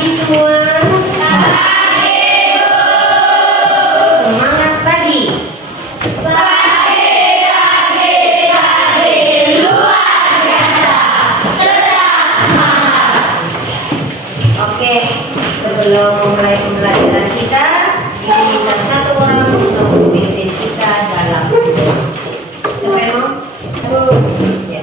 pagi semua. Pagi. Semangat pagi. Pagi luar biasa. Tetap semangat. Oke, sebelum mulai pembelajaran kita, kita satu orang untuk memimpin kita dalam siapa yang mau? Ya.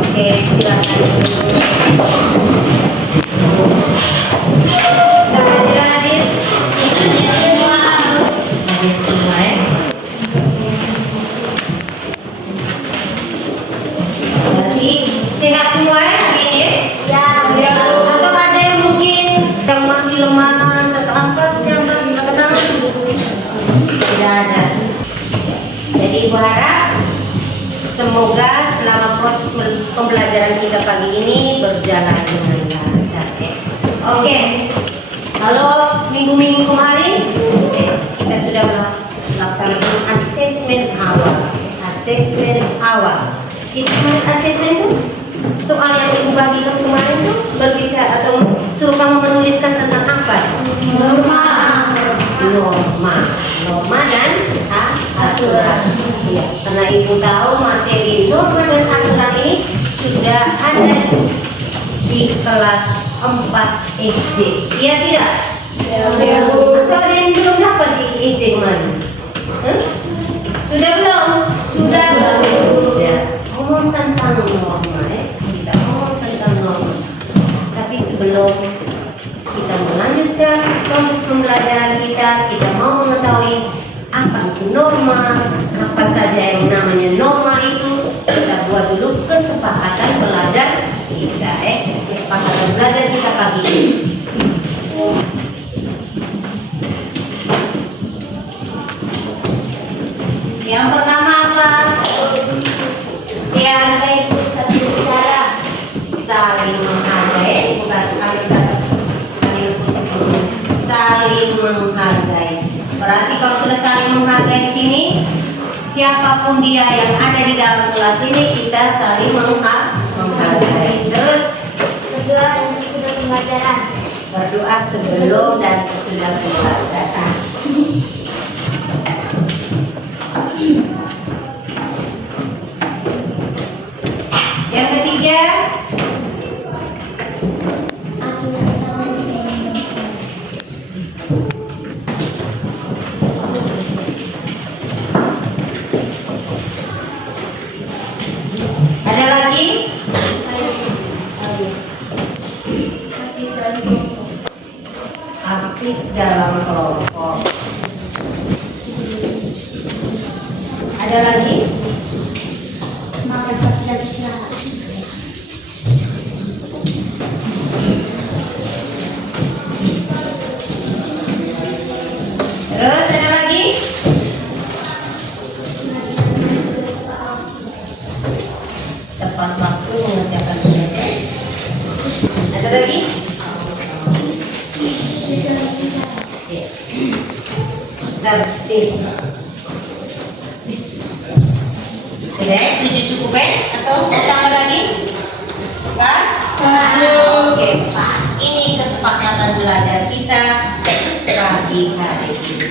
Oke, silakan. Sambil hadir. Hadir semua ya. Berarti sehat semua ya hari ini ya? Ya. Atau ada yang mungkin yang masih lemah atau apa siapa nggak kenal? Tidak ada. Jadi Ibu harap semoga selama proses pembelajaran kita pagi ini berjalan dengan lancar. Oke. Kalau minggu-minggu kemarin kita sudah melaksanakan asesmen awal. Asesmen awal. Itu asesmen itu soal yang Ibu bagikan kemarin tuh berbicara atau suruh kamu menuliskan tentang apa? Norma dan aturan. Ya, karena Ibu tahu materi norma dan aturan ini sudah ada di kelas 4 SD. Iya tidak? Ya. Atau ada yang belum dapat di SD kemarin? Sudah belum? Sudah. Sudah. Ngomong tentang norma kita ngomong tentang norma. Tapi sebelum kita melanjutkan proses pembelajaran kita mau mengetahui apa itu norma, apa saja yang namanya norma itu. Kita buat dulu kesepakatan belajar kita kesepakatan belajar kita pagi ini. Yang pertama apa? Saling menghargai, bukan saling menghargai. Berarti kalau sudah saling menghargai di sini, siapapun dia yang ada di dalam kelas ini kita saling menghargai. Terus berdoa dan sesudah pembelajaran. Berdoa sebelum dan sesudah pembelajaran. Yang ketiga, ada lagi? Aktif dalam kelompok. Ada lagi? Terus ada lagi? Tepat waktu mengerjakan tugas. Ada lagi? Tertib. Sudah 7 cukup atau tambah lagi? Pas? Oke, pas. Ini kesepakatan belajar kita pagi hari ini.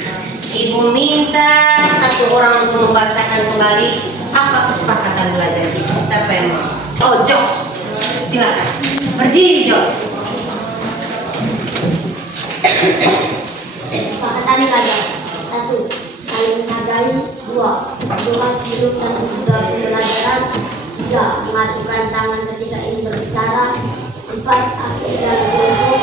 Ibu minta satu orang untuk membacakan kembali apa kesepakatan belajar kita. Siapa yang mau? Oh, Jo. Silakan. Berdiri, Jo. Kesepakatan belajar. 1. Saling menghargai. 2. Berdoa sebelum dan sesudah pembelajaran. 3. Mengajukan tangan ketika ingin berbicara. 4. Aktif dalam kelompok.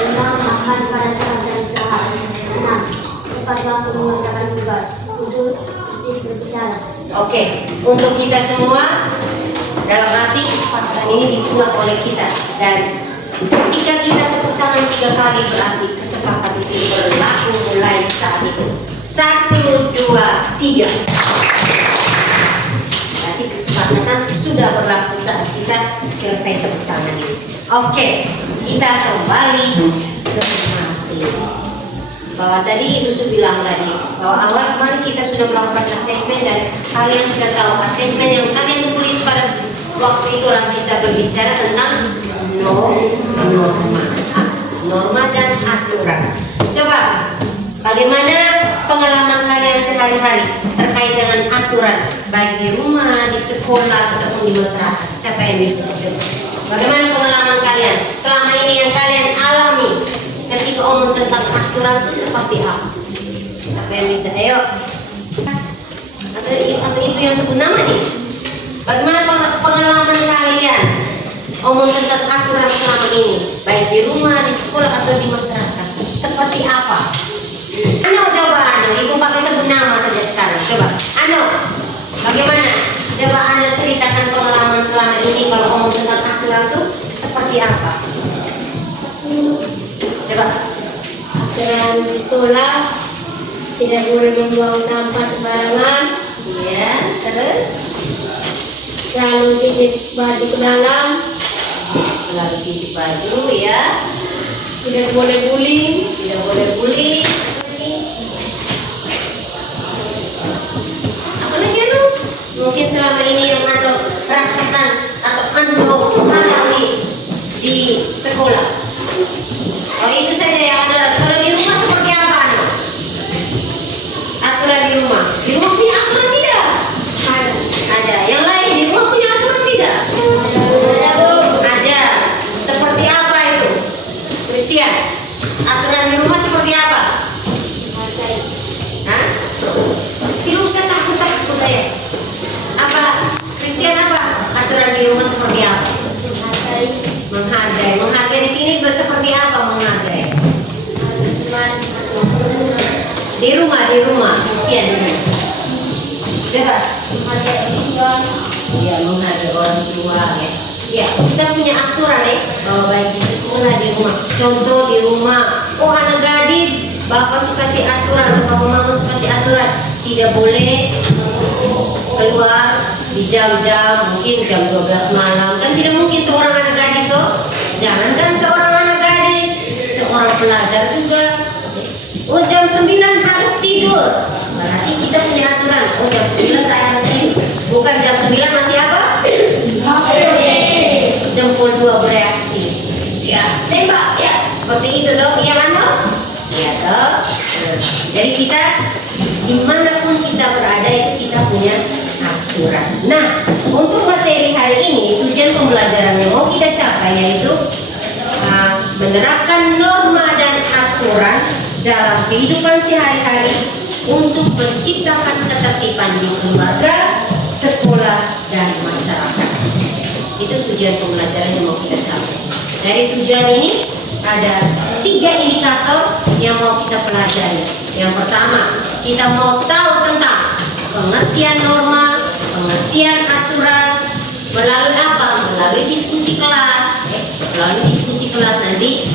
5. Makan pada saat dan istirahat. 6. Tepat waktu mengerjakan tugas. 7. Aktif berbicara. Oke, untuk kita semua dalam arti kesepakatan ini dibuat oleh kita, dan ketika kita tepuk tangan 3 kali berarti kesepakatan itu berlaku mulai saat itu. 1, 2, 3. Berarti kesepakatan sudah berlaku. selesai tepuk tangan ini. Oke, kita kembali ke materi. Bahwa tadi Ibu sudah bilang tadi bahwa awal kemarin kita sudah melakukan asesmen dan kalian sudah tahu asesmen yang kalian tulis pada waktu itulah kita berbicara tentang norma dan aturan. Coba bagaimana pengalaman kalian sehari-hari terkait dengan aturan baik di rumah, di sekolah ataupun di masyarakat? Siapa yang bisa? Bagaimana pengalaman kalian selama ini yang kalian alami ketika omong tentang aturan itu seperti apa? Siapa yang bisa? Ayo. Atau itu yang sebut nama nih? Bagaimana pengalaman kalian omong tentang aturan selama ini, baik di rumah, di sekolah atau di masyarakat? Seperti apa? Ano, coba Ano, Ibu pakai sebut nama saja sekarang. Coba, Ano, bagaimana? Coba Ano ceritakan pengalaman selama ini kalau omong tentang aturan itu seperti apa? Coba. Aturan di sekolah tidak boleh membuang sampah sembarangan. Iya, terus Selalu sisip baju ke dalam. lalu sisip baju ya. Tidak boleh bullying. Tidak boleh bullying. Apalagi Ano? Mungkin selama ini yang Ano rasakan atau Ano alami di sekolah. Oh itu saja yang ada. Kalau di rumah seperti apa Ano? Aturan di rumah. Di rumah punya aturan tidak? Ada. Yang lain di rumah punya aturan tidak? Ada. Seperti apa itu? Christian, aturan di rumah seperti apa? Hah? Tidak usah takut-takut ya. Apa? Christian apa? Aturan di rumah seperti apa? Menghargai. Menghargai di sini seperti apa menghargai? Di rumah, Christian ini. Coba. Ya, menghargai orang tua ya. Ya, kita punya aturan ya, bahwa baik di sekolah, di rumah. Contoh di rumah, oh anak gadis, bapak suka kasih aturan, bapak mama suka kasih aturan, tidak boleh keluar di jam-jam, mungkin jam 12 malam. Kan tidak mungkin seorang anak gadis, oh. Jangankan seorang anak gadis, seorang pelajar juga. Oh jam 9 harus tidur. Berarti kita punya aturan, oh jam 9 saya harus tidur. Bukan jam 9 masih apa? Jempol 2 bereaksi. Siap, tembak ya. Seperti itu dong, iya kan dong? Iya dong. Jadi kita dimanapun kita berada itu kita punya aturan. Nah, untuk materi hari ini tujuan pembelajaran yang mau kita capai yaitu menerapkan norma dan aturan dalam kehidupan sehari-hari untuk menciptakan ketertiban di keluarga, sekolah, dan masyarakat. Itu tujuan pembelajaran yang mau kita capai. Dari tujuan ini ada 3 indikator yang mau kita pelajari. Yang pertama, kita mau tahu tentang pengertian norma, pengertian aturan, melalui apa? Melalui diskusi kelas. Melalui diskusi kelas nanti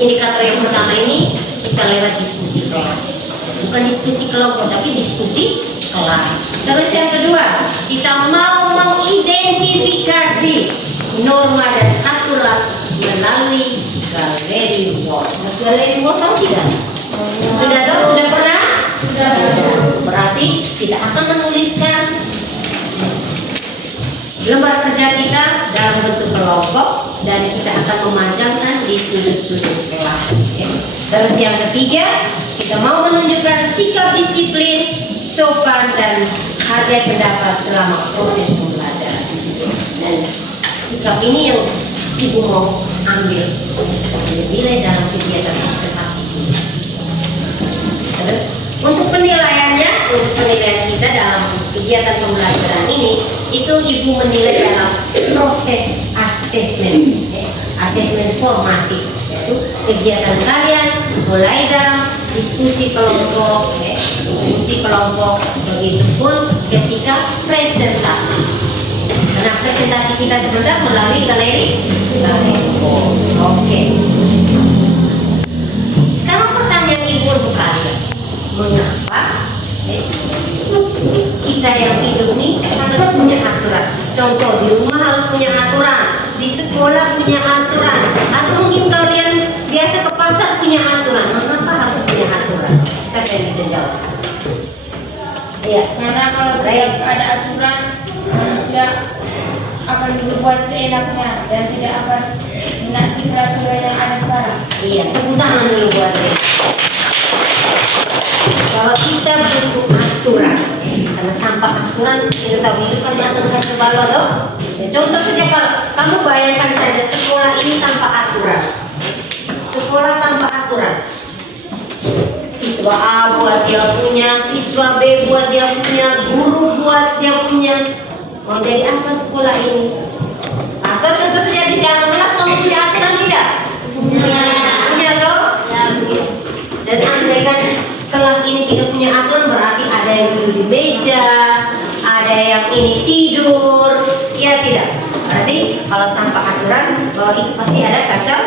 indikator yang pertama ini kita lewat diskusi kelas. Bukan diskusi kelompok, tapi diskusi kelas. Terus yang kedua, kita mau mengidentifikasi norma dan aturan melalui galeri wall. Galeri wall tahu tidak? Sudah tahu? Sudah pernah? Sudah. Berarti kita akan menuliskan lembar kerja kita dalam bentuk kelompok dan kita akan memajangkan di sudut-sudut kelas. Terus yang ketiga, kita mau menunjukkan sikap disiplin, sopan dan hargai pendapat selama proses pembelajaran. Dan sikap ini yang Ibu mau ambil nilai dalam kegiatan observasi ini. Terus untuk penilaiannya, untuk penilaian kita dalam kegiatan pembelajaran ini, itu Ibu menilai dalam proses asesmen, asesmen formatif, yaitu kegiatan kalian mulai dalam diskusi kelompok, begitupun ketika presentasi. Nah, presentasi kita sebentar melalui galeri. Oke. Sekarang pertanyaan Ibu untuk kalian, mengapa kita yang hidup nih harus punya aturan. Contoh, di rumah harus punya aturan, di sekolah punya aturan, atau mungkin kalian biasa ke pasar punya aturan. Mengapa harus punya aturan? Siapa yang bisa jawab? Iya. Karena kalau tidak ada aturan, manusia akan berbuat seenaknya dan tidak akan menaati peraturan yang ada sekarang. Iya, tepuk tangan dulu buat dia. Kalau kita butuh aturan, karena tanpa aturan kita tahu hidup pasti akan kacau balau loh. Ya, contoh saja kalau kamu bayangkan saja sekolah ini tanpa aturan, sekolah tanpa aturan. Siswa A buat dia punya, siswa B buat dia punya, guru buat dia punya. Mau jadi apa sekolah ini? Atau contoh saja di dalam kelas kamu punya aturan tidak? Punya toh? Dan andaikan kelas ini tidak punya aturan, berarti ada yang duduk di meja, ada yang ini tidur, ya tidak? Berarti kalau tanpa aturan, bahwa itu pasti ada kacau.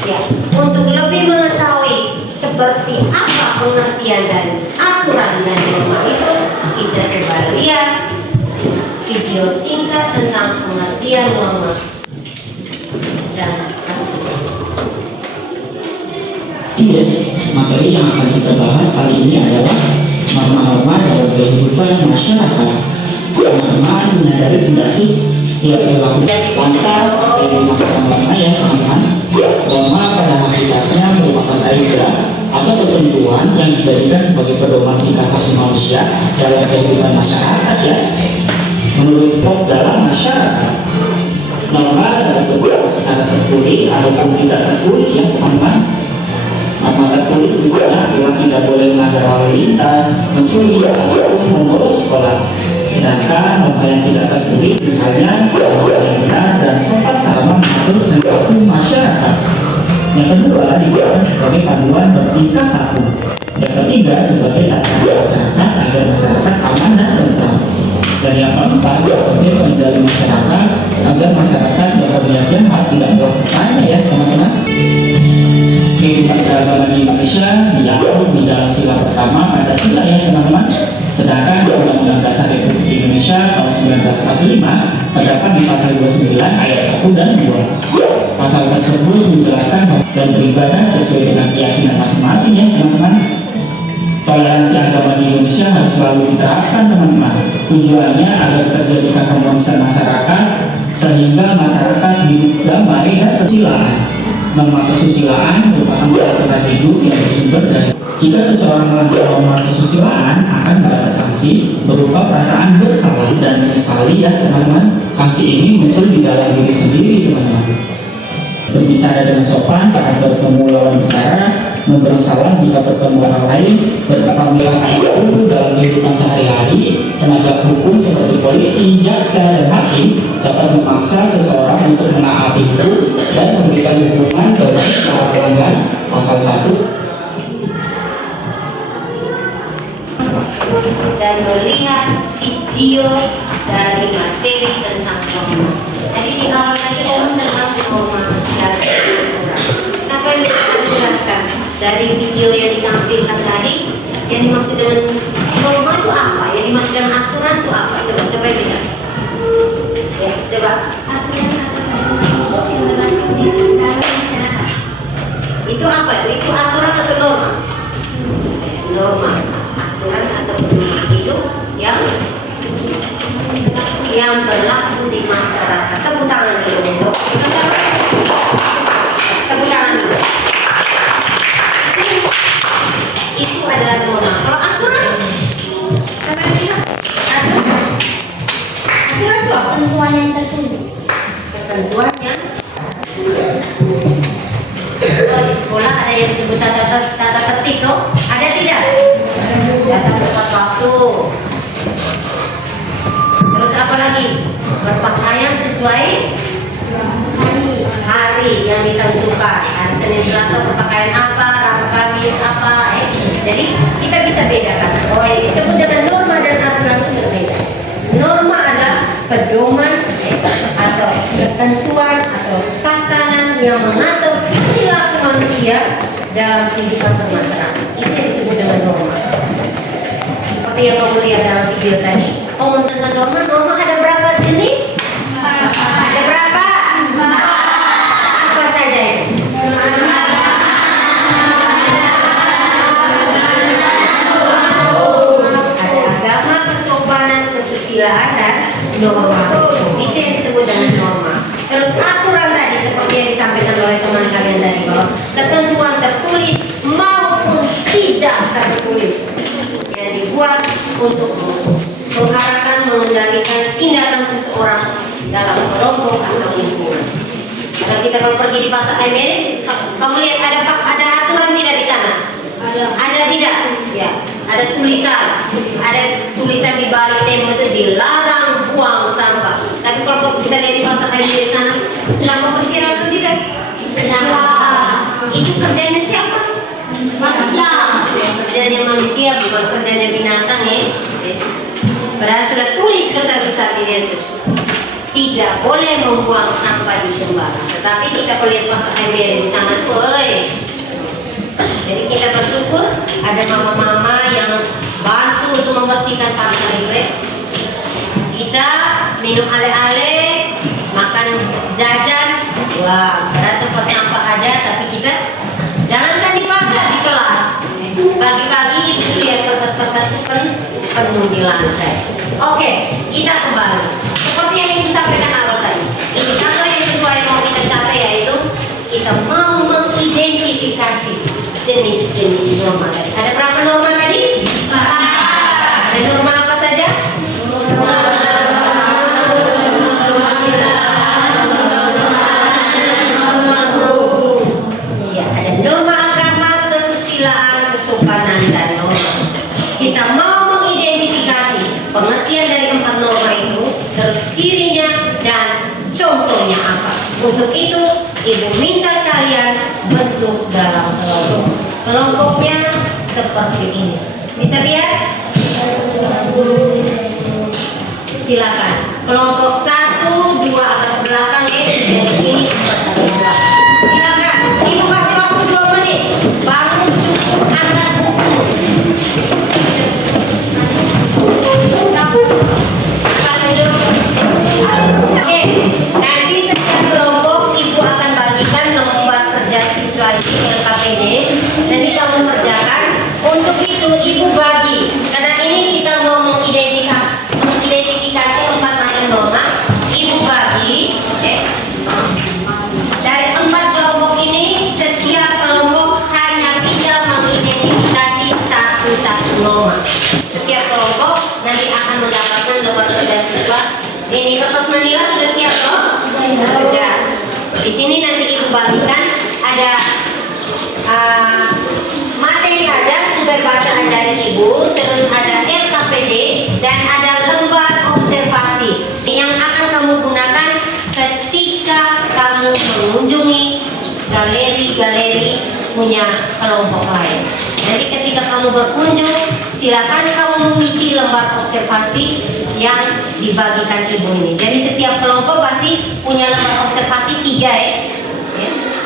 Ya, untuk lebih mengetahui seperti apa pengertian dari aturan dan norma itu, kita coba lihat video singkat tentang pengertian norma dan Iya, materi yang akan kita bahas kali ini adalah norma-norma dalam kehidupan masyarakat. Norma menyadari fondasi setiap perilaku lantas dari norma ya teman-teman. Norma pada hakikatnya merupakan kaedah atau ketentuan yang dijadikan sebagai pedoman tingkah laku manusia dalam kehidupan masyarakat ya. Menurut Pop dalam masyarakat, norma dapat berbuat secara tertulis ataupun tidak tertulis ya teman-teman. Norma tertulis misalnya adalah tidak boleh melanggar lalu lintas, mencuri ataupun mengurus sekolah. Sedangkan norma yang tidak tertulis misalnya norma yang benar dan sopan sama mengatur perilaku masyarakat. Yang kedua digunakan sebagai panduan bertingkah laku. Yang ketiga sebagai tatanan masyarakat agar masyarakat aman dan tentram. Dan yang keempat sebagai pengendali masyarakat agar masyarakat yang berniat jahat tidak melakukannya ya teman-teman. Kehidupan keagamaan di Indonesia diatur di dalam sila pertama Pancasila ya teman-teman. Sedangkan Undang-Undang Dasar Republik Indonesia tahun 1945 terdapat di pasal 29 ayat 1 dan 2. Pasal tersebut menjelaskan dan beribadah sesuai dengan keyakinan masing-masing ya teman-teman. Toleransi agama di Indonesia harus selalu diterapkan teman-teman. Tujuannya agar terjadi keharmonisan masyarakat sehingga masyarakat hidup damai dan kesusilaan. Norma kesusilaan merupakan peraturan hidup yang bersumber dari jika seseorang melanggar norma kesusilaan akan mendapat sanksi berupa perasaan bersalah dan menyesali ya teman-teman. Sanksi ini muncul di dalam diri sendiri teman-teman. Berbicara dengan sopan saat bertemu lawan bicara, memberi salam jika bertemu orang lain, bertetap itu dalam kehidupan sehari-hari. Penegak hukum seperti polisi, jaksa, dan hakim dapat memaksa seseorang untuk menaati hukum dan memberikan hukuman bagi para pelanggar. Pasal 1 dan melihat video dari materi tentang norma. Tadi di awal tadi tentang norma dan aturan. Siapa yang bisa menjelaskan dari video yang ditampilkan tadi yang dimaksud dengan norma itu apa? Yang dimaksud dengan aturan itu apa? Coba siapa yang bisa? Ya, coba. Itu apa? Itu aturan atau norma? Norma. Aturan atau norma hidup yang berlaku di masyarakat. Tepuk tangan dulu untuk tepuk tangan dulu. Itu adalah norma. Kalau aturan, apa yang bisa? Aturan itu apa? Ketentuan yang tertulis. Ketentuan yang kalau di sekolah ada yang disebut tata tertib, toh? Ada tidak? Datang tepat waktu. Terus apa lagi? Berpakaian sesuai hari yang ditentukan. Hari Senin Selasa berpakaian apa, Rabu Kamis apa. Jadi kita bisa bedakan. Oh, yang disebut dengan norma dan aturan itu berbeda. Norma adalah pedoman atau ketentuan atau tatanan yang mengatur perilaku manusia dalam kehidupan bermasyarakat. Itu yang disebut dengan norma. Seperti seperti yang kamu lihat dalam video tadi, ngomong tentang norma. Norma ada berapa jenis? Ada berapa? Apa saja itu? Ada agama, kesopanan, kesusilaan, dan norma. Itu yang disebut dengan norma. Terus aturan tadi seperti yang disampaikan oleh teman kalian tadi, bahwa ketentuan tertulis maupun tidak tertulis yang dibuat untuk mengarahkan, mengendalikan tindakan seseorang dalam kelompok atau lingkungan. Karena kita kalau pergi di pasar ML, kamu lihat ada aturan tidak di sana? Ada tidak? Ya, ada tulisan di balik tembok itu dilarang buang sampah. Tapi kalau kita lihat di pasar ML di sana, sampah bersih atau tidak? Itu kerjanya siapa? Manusia. Kerjanya manusia, bukan kerjanya binatang ya. Padahal sudah tulis besar-besar di situ. Tidak boleh membuang sampah di sembarang. Tetapi kita kalau lihat pasar ML di sana tuh, jadi kita bersyukur ada mama-mama yang bantu untuk membersihkan pasar itu ya. Kita minum ale-ale, makan jajan, wah, padahal tempat sampah ada, tapi kita jangankan di pasar, di kelas. Pagi-pagi ibu lihat kertas-kertas itu penuh di lantai. Oke, kita kembali. Seperti yang ibu sampaikan awal tadi, indikator yang kedua yang mau kita capai yaitu kita mau mengidentifikasi jenis-jenis norma tadi. Ada berapa norma tadi? Ada norma apa saja? Ya, ada norma agama, kesusilaan, kesopanan, dan norma. Kita mau mengidentifikasi pengertian dari 4 norma itu, terus cirinya dan contohnya apa. Untuk itu, ibu minta kalian bentuk dalam kelompok. Kelompoknya seperti ini. Bisa lihat? Silakan. Kelompok 1, 2 agak ke belakang ya, dari sini agak ke belakang. Silakan. Ibu kasih waktu 2 menit. Bangun cukup angkat buku. Oke, nanti setiap kelompok ibu akan bagikan membuat kerja siswa di LKPD. Nanti kamu kerjakan. Untuk itu ibu bagi, karena ini kita mau mengidentifikasi 4 macam norma. Ibu bagi, dari 4 kelompok ini setiap kelompok hanya bisa mengidentifikasi satu norma. Setiap kelompok nanti akan mendapatkan lembar kerja siswa. Ini kertas manila sudah siap loh? Sudah. Di sini nanti ibu bagikan ada materi aja, sumber bacaan dari ibu, terus ada LKPD dan ada lembar observasi yang akan kamu gunakan ketika kamu mengunjungi galeri-galeri punya kelompok lain. Jadi ketika kamu berkunjung, silakan kamu mengisi lembar observasi yang dibagikan ibu ini. Jadi setiap kelompok pasti punya lembar observasi 3 ya.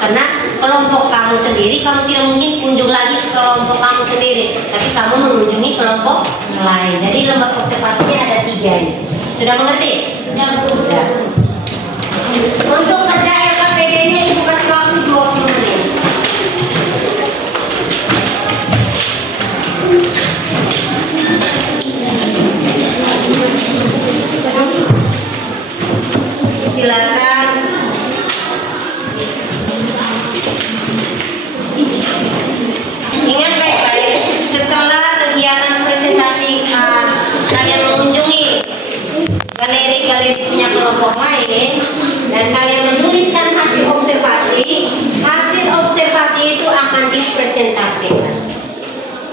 Karena kelompok kamu sendiri, kamu tidak mungkin kunjung lagi ke kelompok kamu sendiri, tapi kamu mengunjungi kelompok lain. Jadi lembar observasinya ada 3 ini. Sudah mengerti? Sudah. Untuk kerja LKPD-nya ibu kasih waktu 20 menit. Silakan. Ingat baik-baik, setelah kegiatan presentasi kalian mengunjungi galeri-galeri punya kelompok lain dan kalian menuliskan hasil observasi itu akan dipresentasikan.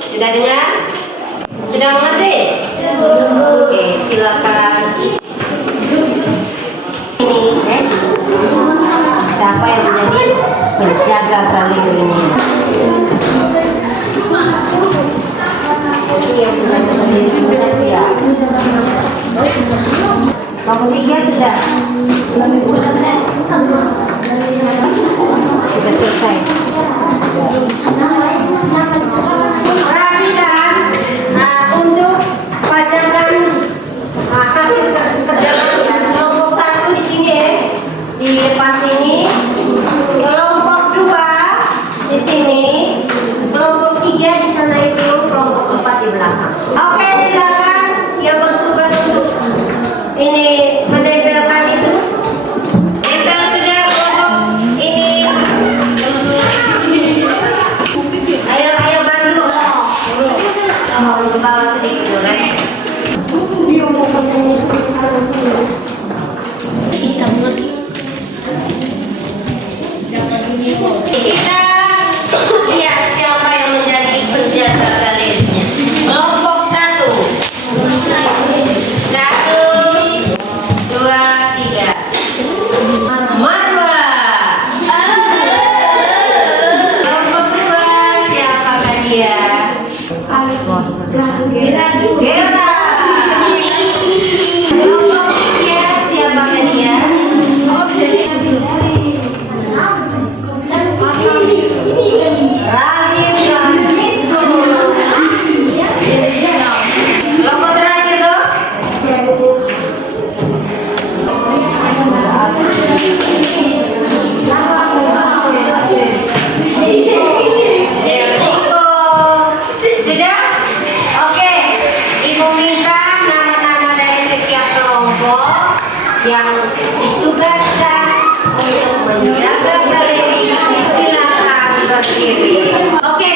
Sudah dengar? Sudah mengerti? Oke, silakan. Ini, siapa yang menjadi penjaga galeri ini? Jadi yang bukan menjadi sebentar siap. Kamu 3 sudah? Sudah selesai. Perhatikan untuk Tolong ke bawah sedikit boleh. Hitam lagi. Kita lihat siapa yang menjadi penjaga galerinya. Kelompok 1. 1, 2, 3. Marwa. Kelompok 2, siapakah dia? Gera. Kelompok 3, siapakah dia? Rahim Rahmisku. Kelompok terakhir tuh. Sudah? Oke. Ibu minta nama-nama dari setiap kelompok yang ditugaskan untuk menjaga galeri. Silakan berdiri. Oke.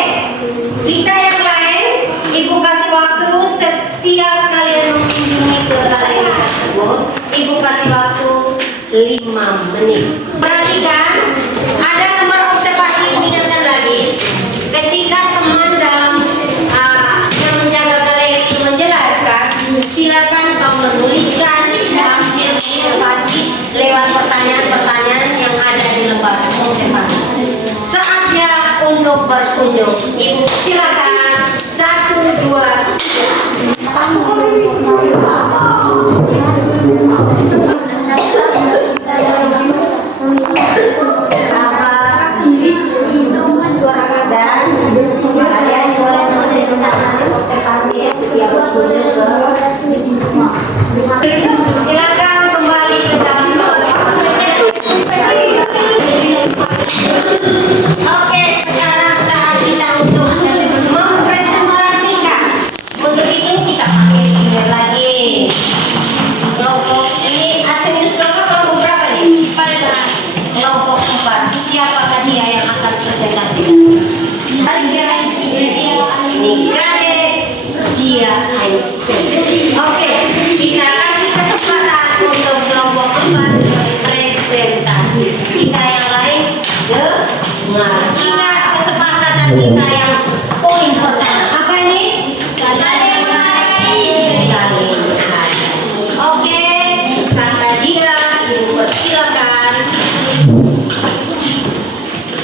Kita yang lain, Ibu kasih waktu setiap kalian mengunjungi ke galeri tersebut. Ibu kasih waktu 5 menit. Perhatikan, ada nomor observasi. Ingatkan lagi, ketika teman dalam yang menjaga galeri itu menjelaskan, silakan kau menuliskan hasil observasi lewat pertanyaan-pertanyaan yang ada di lembar observasi. Saatnya untuk berkunjung. Ibu silakan. 1, 2, 3. Dan kalian boleh menuliskan hasil observasi setiap berkunjung ke. Silakan kembali ke dalam kelompok. Oke, sekarang saat kita untuk mempresentasikan. Untuk itu kita pakai senior lagi. Kelompok ini Asenius kelompok berapa nih? Kelompok 4. Siapakah dia yang akan presentasikan? Ini Kade Jia Ayu. Oke, kita kasih kesempatan untuk kelompok 4 presentasi. Kita yang lain dengar. Ingat kesepakatan kita yang poin pertama. Apa ini? Saling menghargai. Oke, kata dia, Ibu persilakan.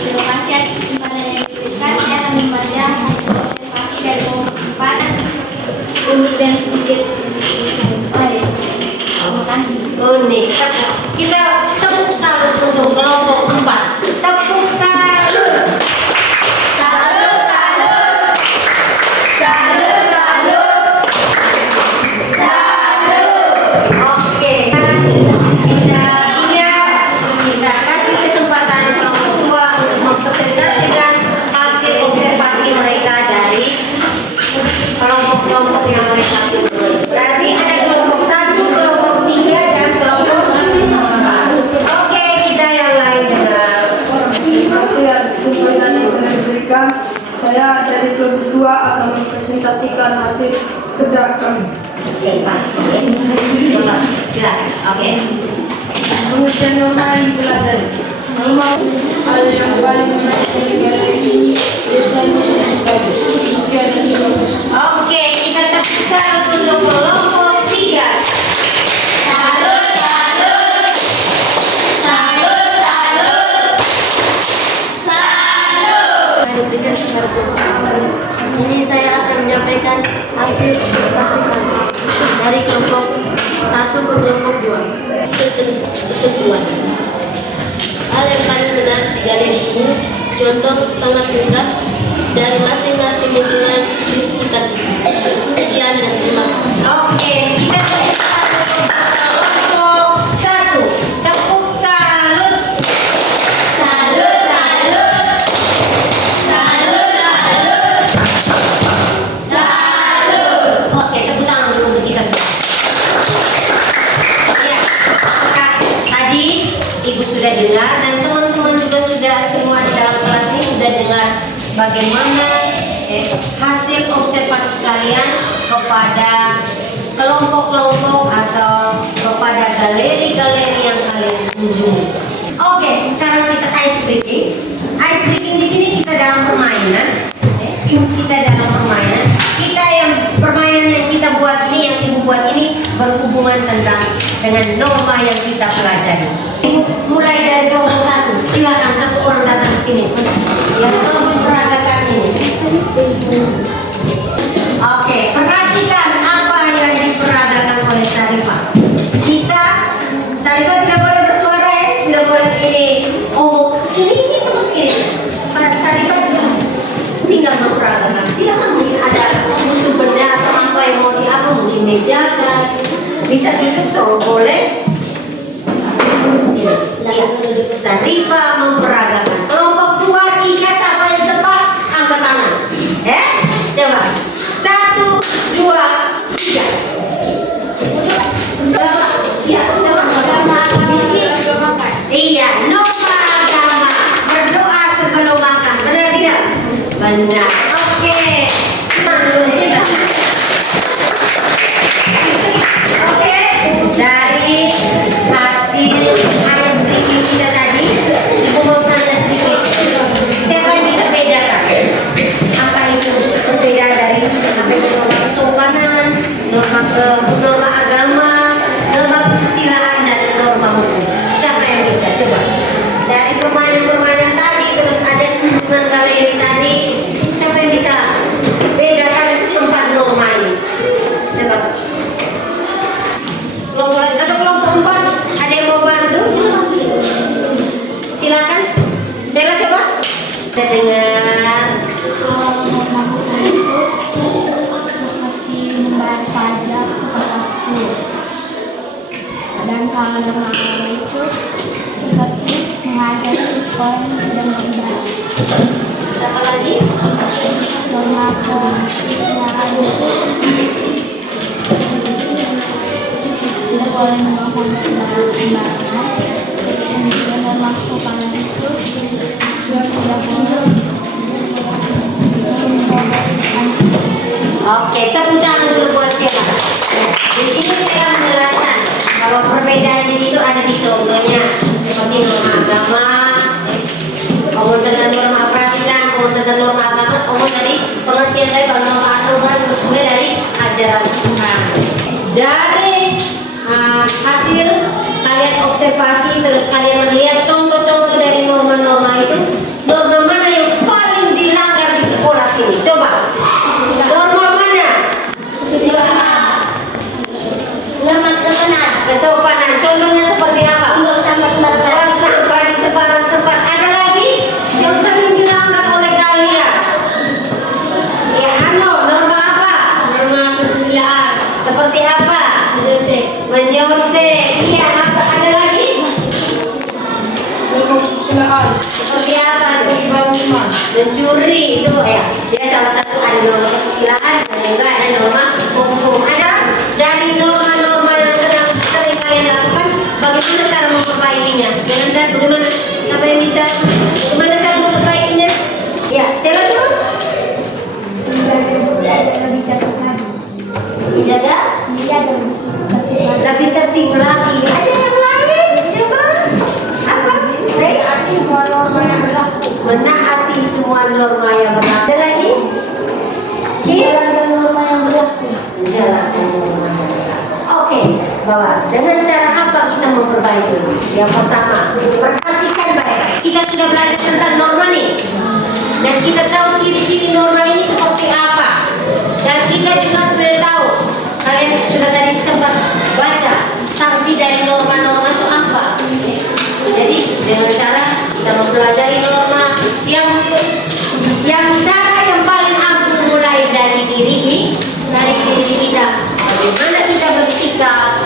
Terima kasih atas kesempatan yang diberikan. Saya akan membaca hasil observasi dari kelompok 4. Unik dan sedikit. Terima kasih. Unik. Kita tepuk salut untuk kelompok 4. Tepuk salut. Salut, salut. Salut, salut. Salut. Oke. Kita ingat, kita kasih kesempatan kelompok 2 untuk mempresentasikan hasil observasi mereka dari kelompok-kelompok yang mereka pilih. Berarti ada kelompok 1, kelompok 3, dan kelompok 4. Oke, kita yang lain dengar. Terima kasih atas kesempatan yang telah diberikan. Saya dari kelompok 2 akan mempresentasikan hasil kerja kami. Observasi. Silakan. Oke. Pengertian norma yang dipelajari. Norma hal yang paling menarik dari galeri ini biasanya sangat bagus. Sekian dan terima kasih. Oke, kita tepuk salut untuk kelompok 3. Salut, salut. Salut, salut. Salut. Saya diberikan kepada kelompok 4. Ini saya akan menyampaikan hasil observasi kami dari kelompok 1 ke kelompok 2. Ketentuan. Hal yang paling menarik di galeri ini, contoh sangat mudah dari masing-masing lingkungan di sekitar kita. Sekian dan terima kasih. Oke, kita tepuk salut untuk kelompok 1. Tepuk salut. Salut, salut. Salut, salut. Salut. Oke, tepuk tangan dulu untuk kita semua. Ya, tadi Ibu sudah dengar dan teman-teman juga sudah semua di dalam kelas ini sudah dengar bagaimana hasil observasi kalian kepada kelompok-kelompok atau kepada galeri-galeri yang kalian kunjungi. Oke, sekarang kita ice breaking. Ice breaking di sini kita dalam permainan. Kita dalam permainan. Kita yang permainan yang kita buat ini, yang ibu buat ini berhubungan dengan norma yang kita pelajari. Ibu mulai dari kelompok 1. Silakan satu orang datang ke sini yang mau memperagakan ini. Oke, perhatikan apa yang diperagakan oleh Sarifah. Sarifah tidak boleh bersuara ya, tidak boleh ini. Oh, ini seperti ini. Sarifah tinggal memperagakan. Silakan, mungkin ada butuh benda atau apa yang mau diapa, mungkin meja kan. Bisa duduk so boleh. Sini. Ya. Sarifah memperagakan. Kelompok 2, jika siapa yang cepat angkat tangan. Coba. 1, 2, 3. Coba. Ya, coba. Iya, norma agama. Berdoa sebelum makan. Benar tidak? Benar. Oke. Oke. Dari hasil ice breaking kita tadi, ibu mau tanya sedikit. Siapa yang bisa bedakan? Apa itu perbedaan dari apa itu norma kesopanan, norma agama, norma kesusilaan dan norma hukum? Siapa yang bisa? Coba. Dari permainan-permainan tadi terus ada kunjungan galeri tadi, siapa yang bisa bedakan 4 norma ini? Coba. Kelompok 4 ada yang mau bantu? Silakan. Saya coba. Kita dengar. Seperti membayar pajak waktu. Dan kalau norma itu seperti mengajari sekolah dan beribadah. Siapa lagi? Norma kesusilaan itu tidak boleh melakukan sembarangan. Kemudian norma kesopanan itu juga tidak boleh Oke, tepuk tangan dulu buat siapa? Di sini saya menjelaskan bahwa perbedaan di situ ada di contohnya seperti norma agama, komentar dan norma perhatikan, komentar dan norma agama, komentar dari pengertian dari kalau norma agama bersumber dari ajaran Tuhan. Dari hasil kalian observasi terus kalian melihat contoh-contoh dari norma-norma itu, norma mana yang paling dilanggar di sekolah sini? Coba. Norma mana? Kesopanan. Contohnya seperti apa? Untuk sampah sembarangan. Buang sampah di sembarang tempat. Ada lagi yang sering dilanggar oleh kalian? Ya, norma apa? Norma kesusilaan. Seperti apa? Menyontek. Iya, apa? Ada lagi? Norma kesusilaan. Seperti apa? Bangunan. Mencuri itu ya. Dia salah satu ada norma kesusilaan dan juga ada norma hukum. Ada dari norma-norma yang sering kalian lakukan, bagaimana cara memperbaikinya? Dengan cara bagaimana? Siapa yang bisa? Bagaimana cara memperbaikinya? Ya, siapa dulu? Lebih cepat lagi. Dijaga? Dia Lebih tertib lagi. Ada yang lain? Coba. Apa? semua norma yang berlaku. Menaati semua norma yang berlaku. Ada lagi? Menjalankan norma yang berlaku. Menjalankan norma yang berlaku. Oke, bahwa dengan cara apa kita memperbaiki? Yang pertama, perhatikan baik. Kita sudah belajar tentang norma nih, dan kita tahu ciri-ciri norma ini seperti apa. Dan kita juga sudah tahu, kalian sudah tadi sempat baca sanksi dari norma-norma itu apa. Jadi dengan cara kita mempelajari norma yang cara yang paling agung mulai dari diri kita. Bagaimana kita bersikap?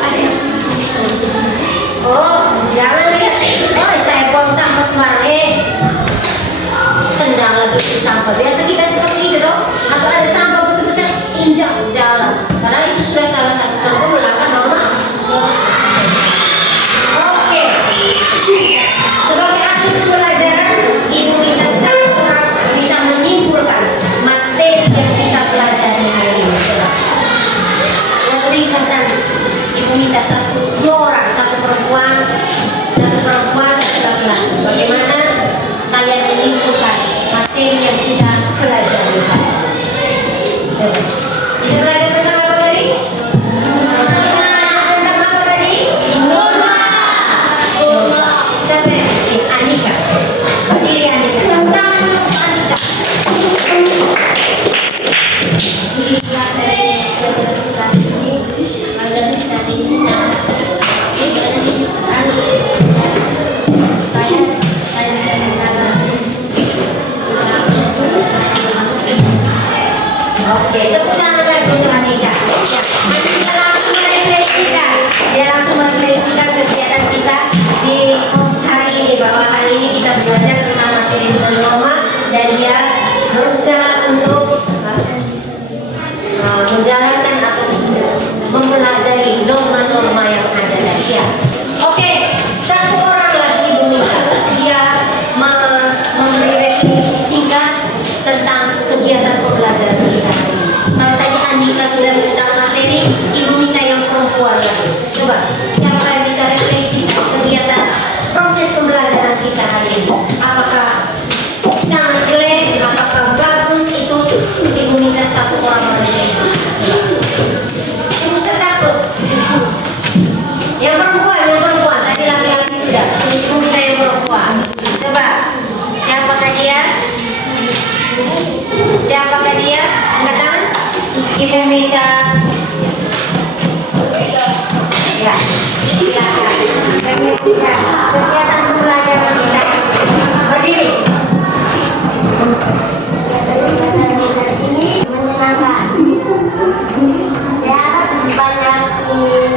Oh, jangan lihat. Oh, saya buang sampah sembarangan. Tendang lagi itu sampah. Biasa kita seperti itu toh. Atau ada sampah besar-besar, injak jalan. Karena itu sudah salah satu contoh melanggar norma. Oke. Sebagai akhir pelajaran, ibu minta satu orang bisa menyimpulkan materi yang kita pelajari hari ini. Coba. dalam materi, ibu minta yang perempuan lagi. Coba, siapa yang bisa refleksi kegiatan proses pembelajaran kita hari ini? Apakah sangat jelek, apakah bagus? Itu ibu minta satu orang refleksi. Ibu usah takut. Yang perempuan, tadi laki-laki sudah. Ibu minta yang perempuan. Coba, siapakah dia? Siapakah dia? Angkat tangan. Ibu minta. Ya, silakan. Refleksikan kegiatan pembelajaran kita. Berdiri. Kegiatan kita ini menyenangkan. Saya banyak dari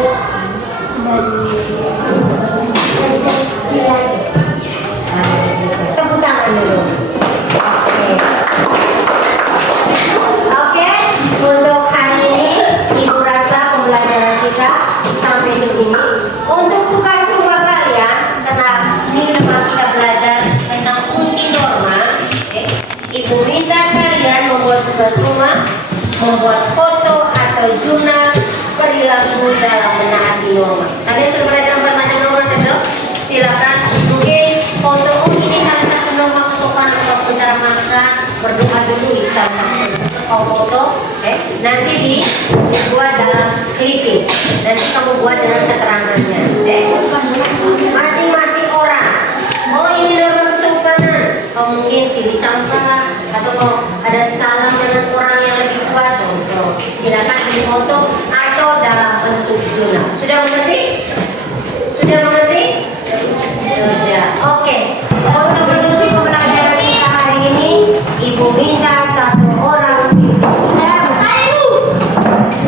Tepuk tangan dulu. Oke, untuk hari ini ibu rasa pembelajaran kita sampai di sini. Untuk tugas rumah kalian, karena ini memang kita belajar tentang fungsi norma, ibu minta kalian membuat tugas rumah, membuat foto atau jurnal perilaku dalam menaati norma. Kalian sudah belajar 4 macam norma tentu? Silakan. Mungkin foto ini salah satu norma kesopanan. Kalau sebentar maka berdoa dulu itu salah satu. Kau foto, nanti dibuat dalam clipping. Nanti kamu buat dengan keterangannya. Masing-masing orang. Oh ini norma kesopanan. Kau mungkin pilih sampah atau kalau ada salam dengan orang yang lebih tua, contoh. Silakan di foto atau dalam bentuk jurnal. Sudah mengerti? Sudah mengerti? Sudah. Oke. Untuk menuju pembelajaran kita hari ini, ibu minta satu orang.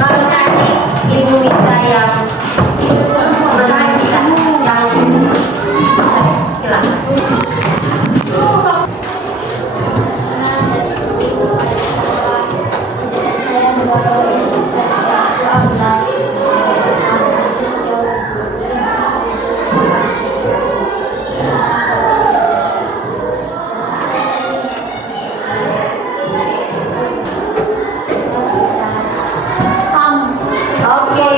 Kalau tadi ibu minta yang menurut kita yang silakan. Oke,